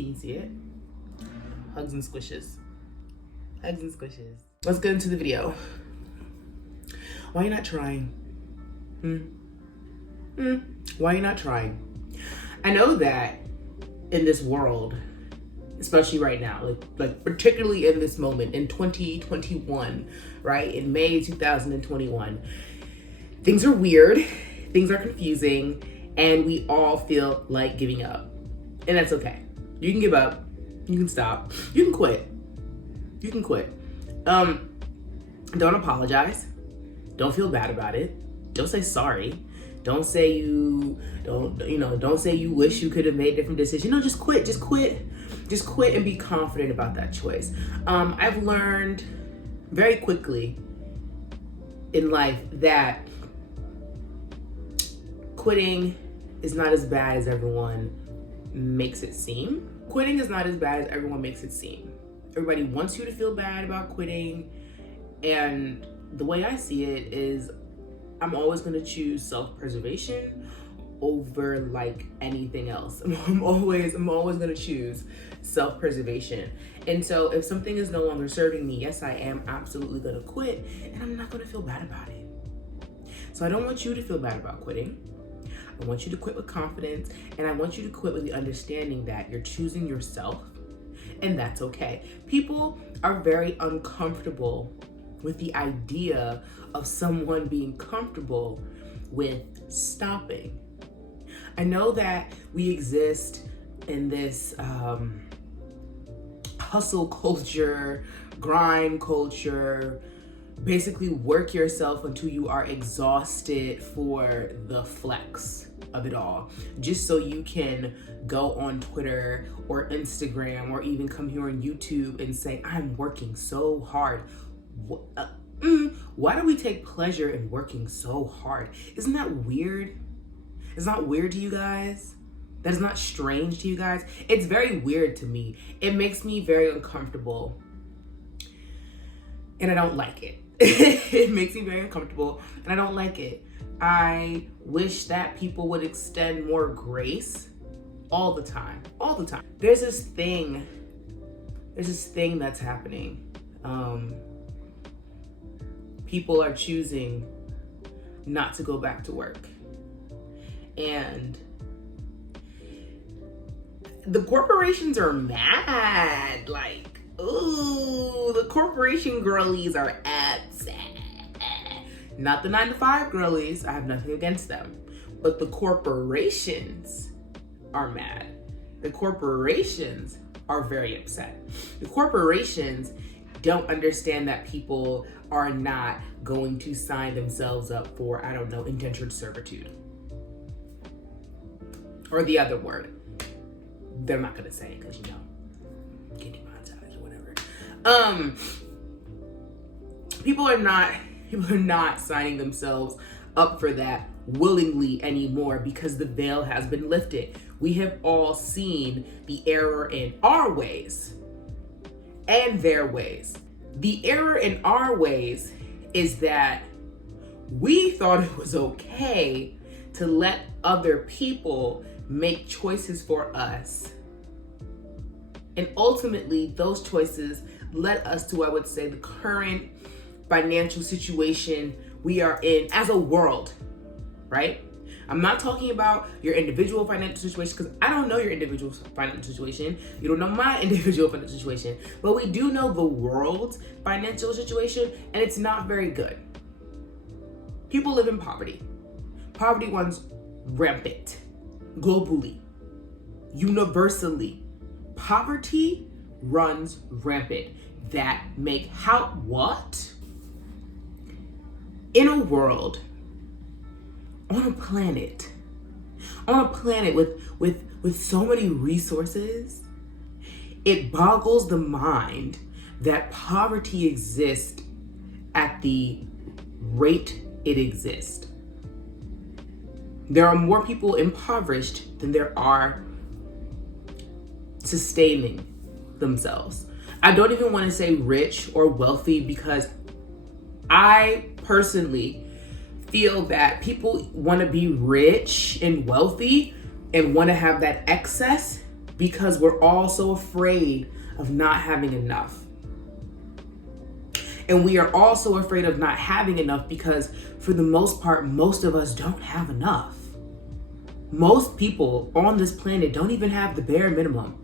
Can you see it? Hugs and squishes. Hugs and squishes. Let's get into the video. Why are you not trying? Why are you not trying? I know that in this world, especially right now, like particularly in this moment, in 2021, right? In May 2021, things are weird, things are confusing, and we all feel like giving up. And that's okay. You can give up, you can stop, you can quit. You can quit. Don't apologize. Don't feel bad about it. Don't say sorry. Don't say don't say you wish you could have made a different decision. No, just quit. Just quit and be confident about that choice. I've learned very quickly in life that quitting is not as bad as everyone makes it seem. Quitting is not as bad as everyone makes it seem. Everybody wants you to feel bad about quitting, and the way I see it is I'm always going to choose self-preservation over like anything else. I'm always going to choose self-preservation. And so if something is no longer serving me, yes, I am absolutely going to quit, and I'm not going to feel bad about it. So I don't want you to feel bad about quitting. I want you to quit with confidence, and I want you to quit with the understanding that you're choosing yourself, and that's okay. People are very uncomfortable with the idea of someone being comfortable with stopping. I know that we exist in this hustle culture, grind culture, basically work yourself until you are exhausted for the flex of it all, just so you can go on Twitter or Instagram or even come here on YouTube and say, I'm working so hard. Why do we take pleasure in working so hard? Isn't that weird? It's not weird to you guys? That is not strange to you guys? It's very weird to me. It makes me very uncomfortable, and I don't like it. It makes me very uncomfortable, and I don't like it. I wish that people would extend more grace all the time. There's this thing that's happening. People are choosing not to go back to work. And the corporations are mad. Like, ooh, the corporation girlies are upset. Not the 9-to-5 girlies. I have nothing against them. But the corporations are mad. The corporations are very upset. The corporations don't understand that people are not going to sign themselves up for, I don't know, indentured servitude. Or the other word. They're not going to say it because, get demonetized or whatever. People are not signing themselves up for that willingly anymore because the veil has been lifted. We have all seen the error in our ways and their ways. The error in our ways is that we thought it was okay to let other people make choices for us. And ultimately, those choices led us to, I would say, the current financial situation we are in as a world, right? I'm not talking about your individual financial situation because I don't know your individual financial situation. You don't know my individual financial situation, but we do know the world's financial situation, and it's not very good. People live in poverty. Poverty runs rampant, globally, universally. Poverty runs rampant. That make what? In a world, on a planet with so many resources, it boggles the mind that poverty exists at the rate it exists. There are more people impoverished than there are sustaining themselves. I don't even want to say rich or wealthy because I personally feel that people want to be rich and wealthy and want to have that excess because we're all so afraid of not having enough. And we are also afraid of not having enough because, for the most part, most of us don't have enough. Most people on this planet don't even have the bare minimum.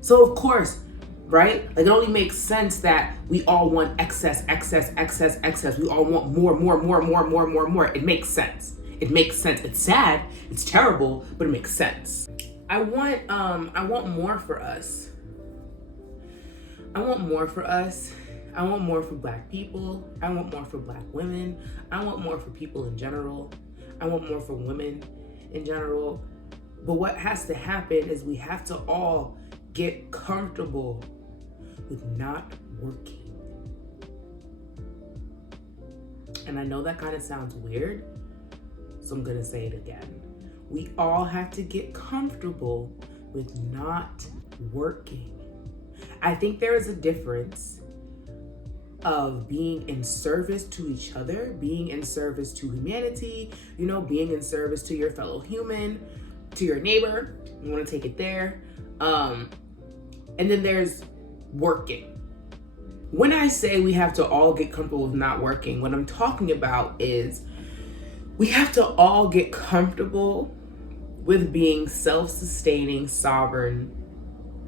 So of course, right? Like, it only makes sense that we all want excess. We all want more. It makes sense. It's sad, it's terrible, but it makes sense. I want more for us. I want more for us. I want more for Black people. I want more for Black women. I want more for people in general. I want more for women in general. But what has to happen is we have to all get comfortable with not working. And I know that kind of sounds weird, so I'm gonna say it again. We all have to get comfortable with not working. I think there is a difference of being in service to each other, being in service to humanity, being in service to your fellow human, to your neighbor. You want to take it there. And then there's working. When I say we have to all get comfortable with not working, what I'm talking about is we have to all get comfortable with being self-sustaining, sovereign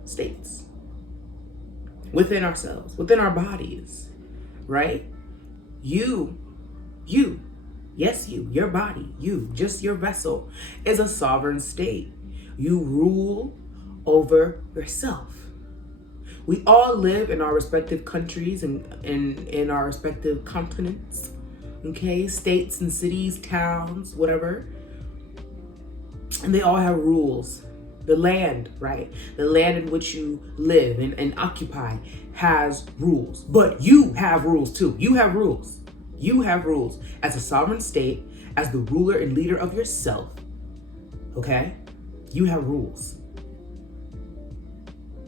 states within ourselves, within our bodies, right? You, yes, your body, just your vessel is a sovereign state. You rule over yourself. We all live in our respective countries and in our respective continents, okay? States and cities, towns, whatever. And they all have rules. The land, right? The land in which you live and occupy has rules. But you have rules too. You have rules. You have rules as a sovereign state, as the ruler and leader of yourself, okay? You have rules.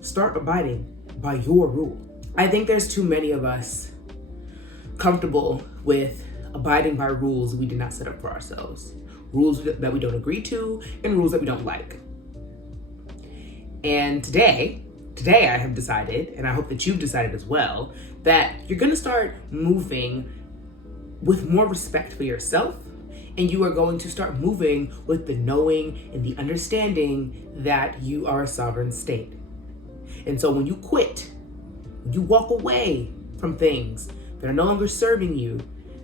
Start abiding by your rule. I think there's too many of us comfortable with abiding by rules we did not set up for ourselves. Rules that we don't agree to and rules that we don't like. And today I have decided, and I hope that you've decided as well, that you're gonna start moving with more respect for yourself, and you are going to start moving with the knowing and the understanding that you are a sovereign state. And so when you quit, when you walk away from things that are no longer serving you,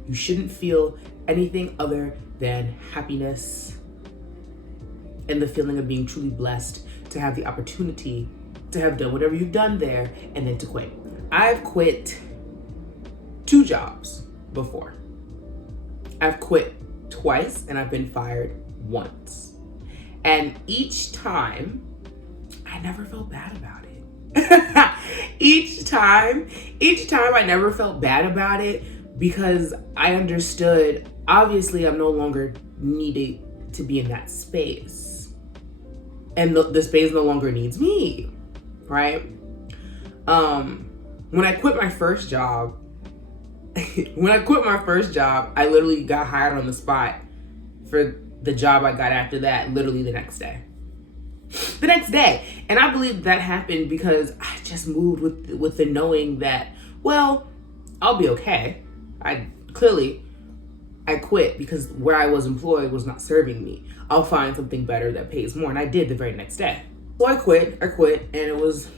you shouldn't feel anything other than happiness and the feeling of being truly blessed to have the opportunity to have done whatever you've done there and then to quit. I've quit 2 jobs before. I've quit twice and I've been fired once. And each time, I never felt bad about it. Each time I never felt bad about it because I understood, obviously I'm no longer needed to be in that space. And the space no longer needs me, right? When I quit my first job, I literally got hired on the spot for the job I got after that, literally the next day. And I believe that happened because I just moved with the knowing that, well, I'll be okay. I quit because where I was employed was not serving me. I'll find something better that pays more. And I did the very next day. So I quit, and it was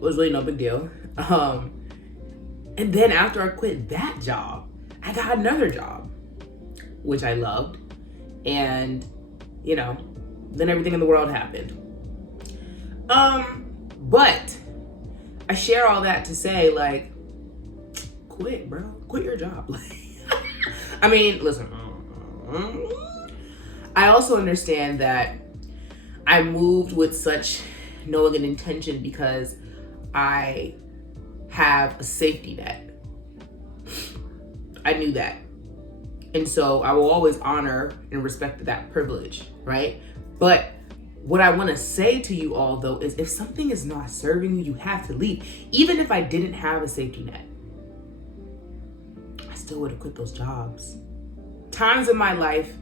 really no big deal. And then after I quit that job, I got another job, which I loved. And, then everything in the world happened. But I share all that to say, like, quit, bro. Quit your job. I mean, listen. I also understand that I moved with such knowing and intention because I have a safety net. I knew that. And so I will always honor and respect that privilege, right? But what I want to say to you all, though, is if something is not serving you, you have to leave. Even if I didn't have a safety net, I still would have quit those jobs. Times in my life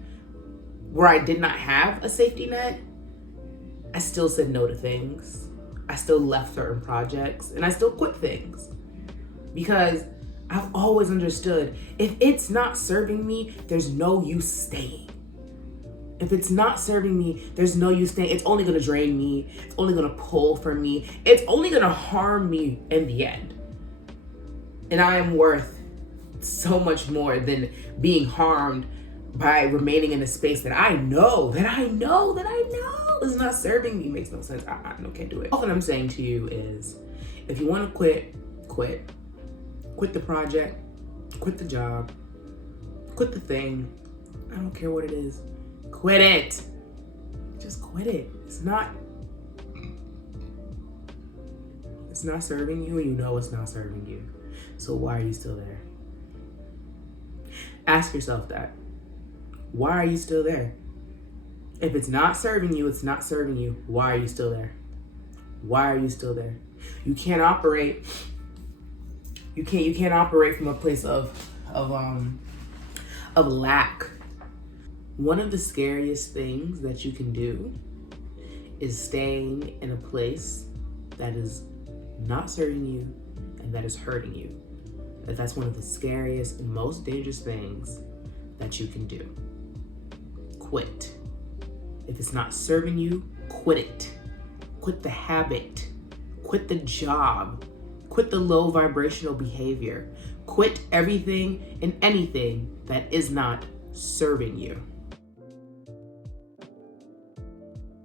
where I did not have a safety net, I still said no to things. I still left certain projects, and I still quit things because I've always understood if it's not serving me, there's no use staying. If it's not serving me, there's no use staying. It's only gonna drain me. It's only gonna pull from me. It's only gonna harm me in the end. And I am worth so much more than being harmed by remaining in a space that I know is not serving me. Makes no sense. I can't do it. All that I'm saying to you is, if you want to quit, quit. Quit the project, quit the job, quit the thing. I don't care what it is. Quit it. Just quit it. It's not serving you, and you know it's not serving you. So why are you still there? Ask yourself that. Why are you still there? If it's not serving you, it's not serving you. Why are you still there? Why are you still there? You can't operate. You can't operate from a place of lack. One of the scariest things that you can do is staying in a place that is not serving you and that is hurting you. That's one of the scariest and most dangerous things that you can do. Quit. If it's not serving you, quit it. Quit the habit. Quit the job. Quit the low vibrational behavior. Quit everything and anything that is not serving you.